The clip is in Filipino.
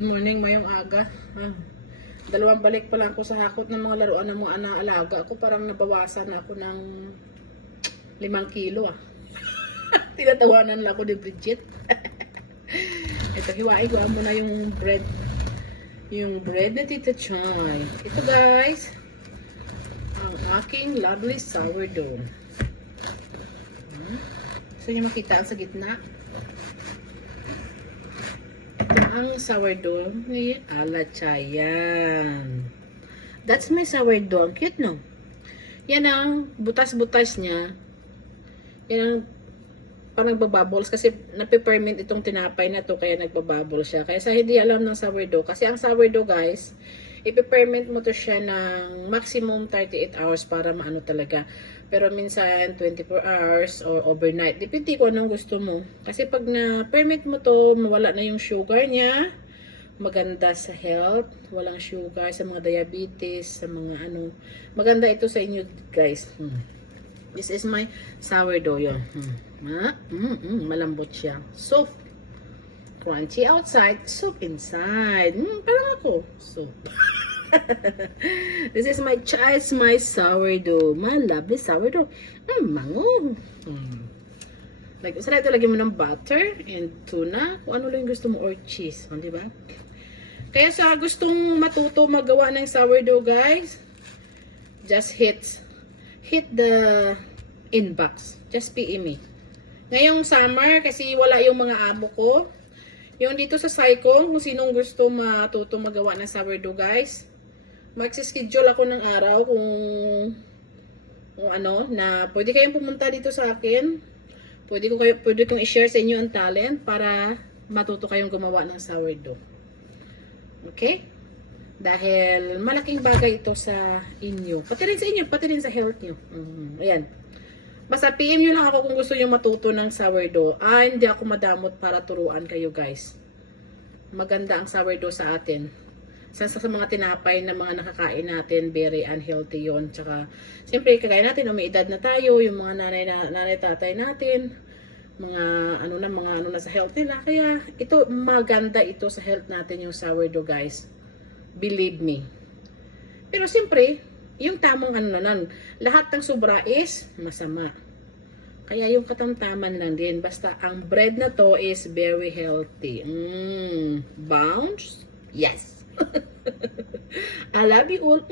Good morning, mayong aga. Dalawang balik pa lang ako sa hakot ng mga laruan ng mga alaga ko. Parang nabawasan na ako ng 5 kilo Tinatawanan lang ako ni Bridget. Ito, hiwain ko muna yung bread. Yung bread na Tita Chay. Ito guys, ang aking lovely sourdough. Gusto niyo makita ang sa gitna? Ang sourdough ni Ala Chayan. That's my sourdough. Ang cute, no? Yan ang butas-butas niya. Yan ang parang nagbabubbles kasi napiperment itong tinapay na to kaya nagbabubble siya. Kaya sa hindi alam ng sourdough, kasi ang sourdough guys, ipiperment mo to siya ng maximum 38 hours para maano talaga. Pero minsan 24 hours or overnight. Depende kung anong gusto mo. Kasi pag na-permit mo to, mawala na yung sugar niya. Maganda sa health. Walang sugar sa mga diabetes, sa mga ano. Maganda ito sa inyo guys. This is my sourdough yun. Malambot siya. Soft. Crunchy outside, soft inside. Parang ako. Soft. This is my child's my sourdough. My lovely sourdough. Mango. Like, sarap ito, lagyan mo ng butter and tuna. Kung ano lang gusto mo or cheese. Di ba? Kaya sa gustong matuto magawa ng sourdough, guys, just hit the inbox. Just PM me. Ngayong summer, kasi wala yung mga amo ko. Yung dito sa Saicong, kung sinong gusto matuto magawa ng sourdough, guys, magsischedule ako ng araw kung ano, na pwede kayong pumunta dito sa akin. Pwede kong i-share sa inyo ang talent para matuto kayong gumawa ng sourdough. Okay? Dahil malaking bagay ito sa inyo. Pati rin sa inyo, pati rin sa health nyo. Ayan. Basta PM nyo lang ako kung gusto nyo matuto ng sourdough. Hindi ako madamot para turuan kayo guys. Maganda ang sourdough sa atin. Sa mga tinapay na mga nakakain natin, very unhealthy yon. Tsaka, siyempre, kagaya natin, may edad na tayo, yung mga nanay tatay natin, mga ano na sa health nila. Kaya, ito, maganda ito sa health natin, yung sourdough, guys. Believe me. Pero, siyempre, yung tamang lahat ng sobra is masama. Kaya, yung katamtaman lang din. Basta, ang bread na to is very healthy. Bounce? Yes. I love you all.